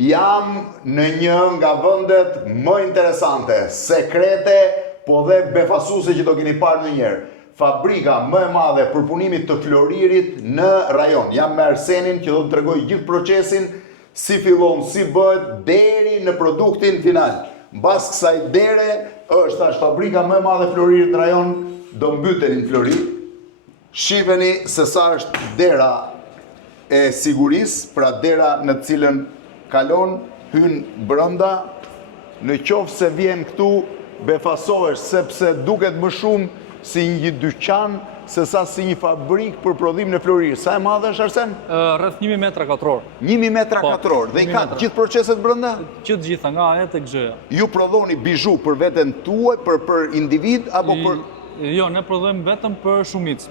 Jam në një nga vendet më interesante, sekrete, po dhe befasuse që do keni parë ndonjëherë. Fabrika më e madhe për punimin të floririt në rajon. Jam me Arsenin që do të tregoj gjithë procesin, si fillon, si bëhet deri në produktin final. Mbas kësaj dere është fabrika më e madhe floririt në rajon, do mbyteni në Flori. Shiheni se sa është dera e sigurisë, pra dera në cilën kalon, hyn brenda, në qoftë se vjen këtu, befasohesh sepse duket më shumë si një dyqan se sa si një fabrikë për prodhim në Flori. Sa e madhe është Arsen? Rreth 1000 metra katror. 1000 metra katror. Dhe i ka gjithë proceset brenda? Që të gjitha, nga e të gjeja. Ju prodhoni bizhu për veten tuaj, për individ, apo për... Jo, ne prodhojmë vetëm për shumicë.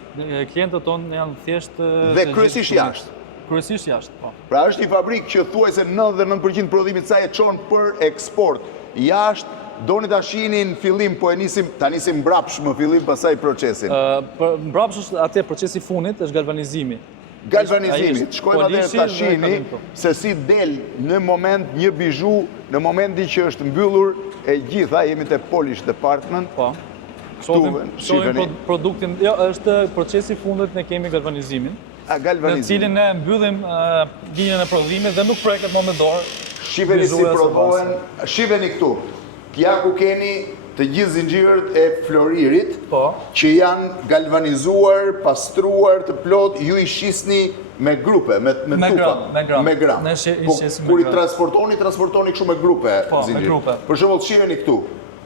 Klientët tonë janë thjesht... Dhe kryesisht jashtë? Kryesisht jashtë, po. Pra është një fabrikë që thuajse 99% prodhimit saj e çon për eksport. Jashtë, doni ta shihni në fillim, po ta nisim mbrapsht më fillim pasaj procesin. Mbrapsht është atë procesi fundit, është galvanizimi. Galvanizimi. Shkojmë atëherë ta shihni se si del në moment një bizhu, në momentin që është mbyllur e gjitha, jemi te Polish Department. Po. Shohim produktin, jo, është procesi fundit, ne kemi galvanizimin. Në cilin ne mbyllim linjën e prodhimit dhe nuk preket më me dorë. Shiheni si prodhohen, shiheni këtu. Ja ku keni të gjithë zinxhirët e floririt, që janë galvanizuar, pastruar, të plot, ju i shisni me grupe, me tufa. Me gram. Kur i transportoni kështu me grupe zinxhir. Për shembull, shiheni këtu.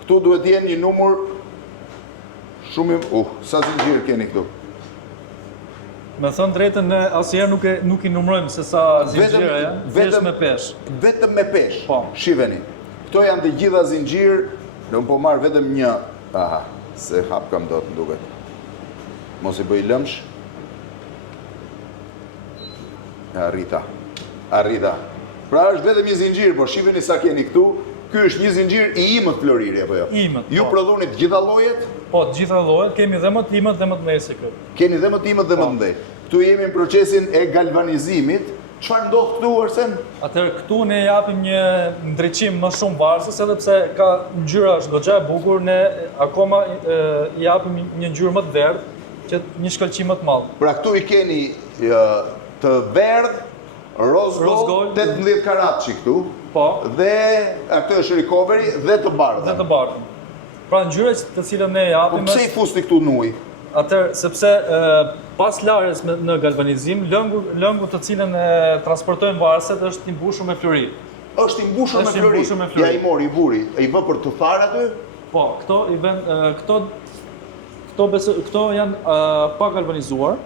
Këtu duhet të jenë një numër shumë sa zinxhir keni këtu? Me thënë drejtën, ne asnjëherë nuk i numrojmë se sa zinxhira janë, thjesht me peshë. Vetëm me peshë. Shiheni. Këto janë të gjitha zinxhir, do po marr vetëm një. Aha, se hap kam dot më duket. Mos i bëj lëmsh. Arrita. Pra është vetëm një zinxhir, po shiheni sa keni këtu. Ky është një zinxhir i imët floriri apo jo? Imët. Ju prodhoni të gjitha llojet? Po, të gjitha llojet, kemi dhe më të imët dhe më të mëdha këtu. Keni dhe më të imët dhe më të mëdha. Këtu jemi në procesin e galvanizimit. Çfarë ndodh këtu, Arsen? Atëherë këtu ne japim një ndriçim më shumë varsës, edhe pse ka ngjyra është goxha e bukur, ne akoma i japim një ngjyrë më të verdhë, që një shkëlqim më të madh. Pra këtu i keni të verdh, rose gold, 18 karat këtu. Po. Dhe atë është recovery dhe të bardhën. Dhe të bardhën. Pra ngjyrat të cilën ne japim. Po pse i fusni këtu në ujë? Atëherë, sepse pas larjes në galvanizim, lëngu të cilën e transportojnë varëset është i mbushur me flori. Është i mbushur me flori? Ja i mori, i buri. I vë për të tharë aty? Po, këto janë pa galvanizuar.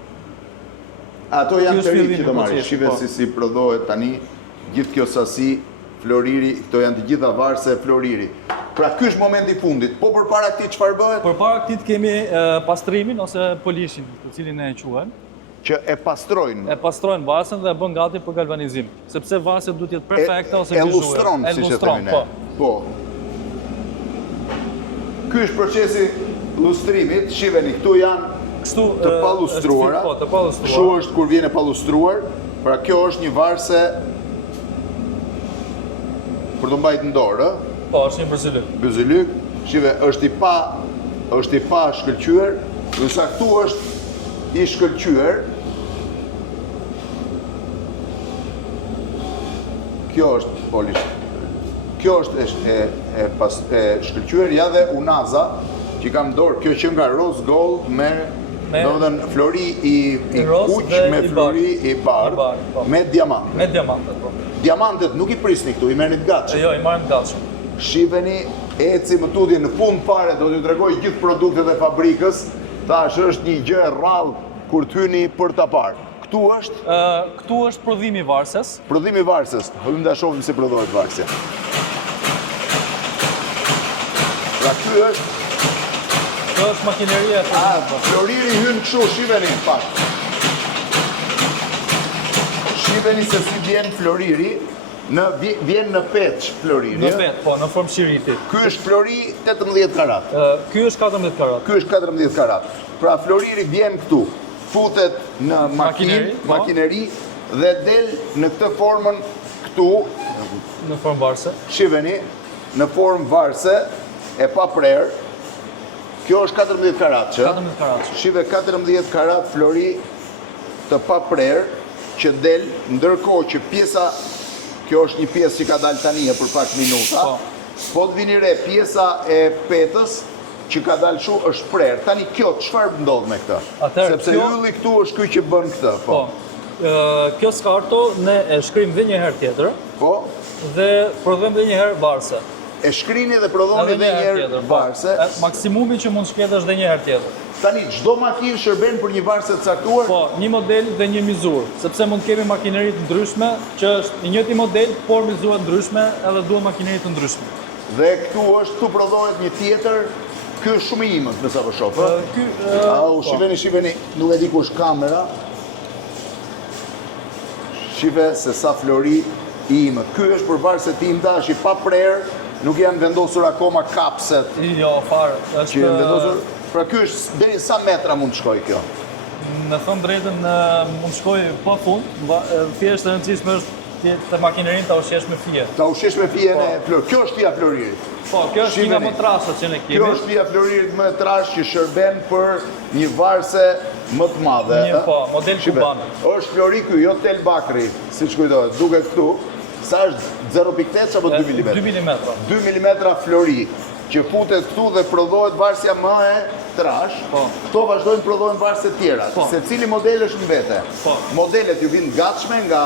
Ato janë të rinj që do marrë. Shive si prodhohet tani gjithë kjo sasi floriri, këto janë të gjitha varse e floriri. Pra ky është momenti i fundit. Po përpara këtij çfarë bëhet? Përpara këtij kemi pastrimin ose polishin, të cilin ne e quajmë. Që e pastrojnë. E pastrojnë varsen dhe e bën gati për galvanizim. Sepse varset duhet të jetë perfekte ose e lustron, siç e themi ne. Po. Ky është procesi lustrimit. Shiheni, këtu janë të palustruara. Po, të palustruara. Kështu është kur vjen e palustruar. Pra kjo është një varse për të mbajtur në dorë, Po, është një bëzylyk. Bëzylyk, shive, është i pa shkëlqyer, ndërsa këtu është i shkëlqyer. Kjo është polish. Kjo është e shkëlqyer, ja dhe unaza që kam dorë, kjo që nga rose gold me domethënë flori i kuq me flori i bardhë, me diamante. Me diamantet, po. Diamantet nuk i prisni këtu, i merrni të gatshëm. Jo, i marrim të gatshëm. Shiheni, eci më tutje në fund fare do t'ju tregoj gjithë produktet e fabrikës. Tash është një gjë e rrallë kur të hyni për ta parë. Këtu është? Këtu është prodhimi i varses. Prodhimi i varses. Hajmë ta shohim si prodhohet varsja. Pra ky është? Kjo është makineria e prodhimit. Floriri hyn kështu, shiheni pak. Shiheni se si vjen floriri. Vjen në peç floriri. Në peç, po, në formë shiriti. Ky është flori 18 karat. Ky është 14 karat. Ky është 14 karat. Pra floriri vjen këtu, futet në makineri dhe del në këtë formën këtu, në formë varse. Shiveni, në formë varse, e pa prerë. Kjo është 14 karat që? 14 karat. Shive 14 karat flori të pa prerë që del, ndërkohë që pjesa, kjo është një pjesë që ka dalë tani për pak minuta, po të vini re, pjesa e petës që ka dalë shu është prerë. Tani kjo, çfarë ndodh me këtë? Sepse ylli këtu është ky që bën këtë. Po. Kjo skarto ne e shkrim dhe një herë tjetër. Po. Dhe prodhojmë dhe një herë varse. E shkrini dhe prodhoni dhe një herë varse. Maksimumi që mund shkretësh dhe një herë tjetër. Tani, çdo makinë shërben për një varse të caktuar? Po, një model dhe një mizur, sepse mund kemi makinerit ndryshme, që është një njëti model, por mizurat ndryshme, edhe duhet makinerit të ndryshme. Dhe këtu është, këtu prodhohet një tjetër, ky është shumë i imët, me sa po shoh. Shiveni, nuk e di ku është kamera. Shive se sa flori i imët. Ky është për varset imta, është i pa prerë, nuk janë vendosur akoma kapset. Jo, farë. Që janë vendosur. Pra ky është deri sa metra mund të shkojë kjo? Në thënë drejtën mund të shkojë pa fund, thjesht e rëndësishme është të makinerin të ushqesh me fije. Ta ushqesh me fije në flor. Kjo është fija floririt. Po, kjo është fija më trashët që ne kemi. Kjo është fija floririt më trash që shërben për një varse më të madhe. Po, model kuban. Është flori ky, jo tel bakri, siç kujtohet. Duket këtu, sa është 0.8 apo 2 mm? 2 mm. 2 mm flori që futet këtu dhe prodhohet varsja më e trash. Këto vazhdojnë prodhohen varse tjera. Se cili model është në vete. Modelet ju vinë gatshme nga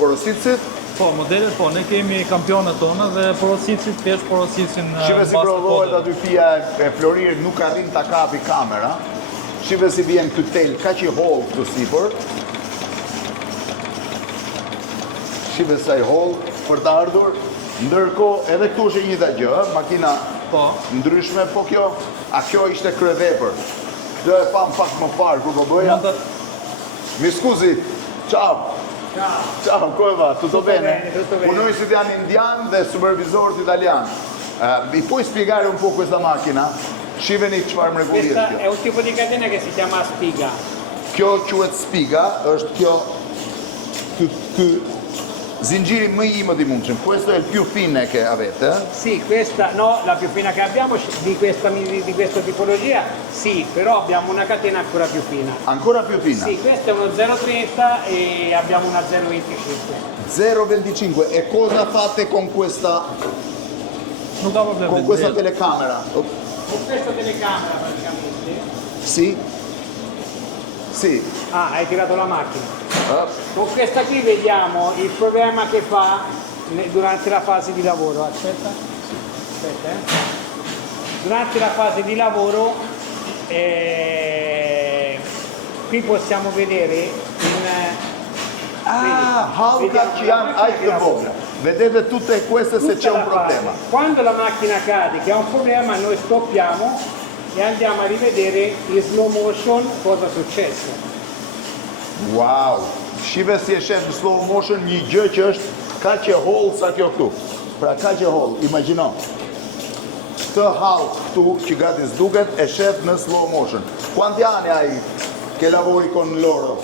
porositësit. Po, modelet po, ne kemi kampionet tonë dhe porositësit, thjesht porositësin Shive si prodhohet aty fija e floririt, nuk arrin ta kapi kamera. Shive si vjen ky tel, kaq i holl këtu sipër. Shive sa i holl për të ardhur. Ndërkohë edhe këtu është e njëjta gjë, makina ndryshme, po kjo, a kjo ishte kryevepër. Këtë e pam pak më parë kur po bëja. Mi scusi, ciao. Ciao, come va? Tutto bene? Punojësit janë indian dhe supervisorët italian. Mi puoi spiegare un po' questa macchina? Shiveni çfarë mrekullie Questa è un tipo di catena che si chiama spiga. Kjo quhet spiga, është kjo ky zinxhiri më i imët i mundshëm. Questo è il più fine che avete? Sì, questa no, la più fina che abbiamo di questa tipologia, sì, però abbiamo una catena ancora più fina. Ancora più fina? Sì, questo è uno 0,30 e abbiamo una 0,25. 0,25. E cosa fate con questa telecamera? Con questa telecamera praticamente. Sì? Sì. Ah, hai tirato la macchina. Con questa qui vediamo il problema che fa durante la fase di lavoro. Aspetta. Durante la fase di lavoro qui possiamo vedere halka që janë aq të vogla. Vedete tutte queste se c'è un problema. Quando la macchina cade che ha un problema noi stoppiamo e andiamo a rivedere in slow motion cosa è successo. Wow! Shive si e shef në slow motion një gjë që është kaq e holl sa kjo këtu. Pra kaq e holl, imagjino. Këtë hall këtu që gati s'duket e shef në slow motion. Quanti anni hai che lavori con loro?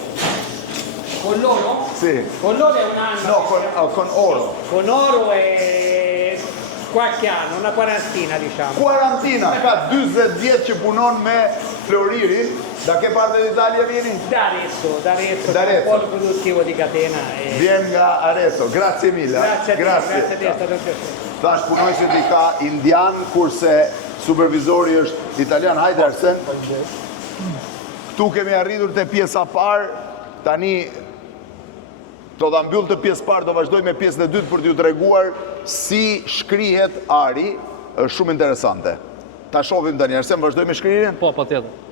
Con loro? Sì. Con loro è un anno. No, con oro. Con oro è qualche anno, una quarantina diciamo. Quarantina, ka 40 vjet që punon me floririn. Da che parte d'Italia vieni? Da Arezzo, un polo produttivo di catena. Vien nga Arezzo, grazie mille. Grazie a te, grazie a te, è stato un piacere. Tash punojësit i ka indian, kurse supervizori është italian. Hajde Arsen. Këtu kemi arritur te pjesa parë, tani do ta mbyll të pjesë parë, do vazhdoj me pjesën e dytë për t'ju treguar si shkrihet ari, është shumë interesante. Ta shohim tani, Arsen, vazhdoj me shkrirjen? Po, patjetër.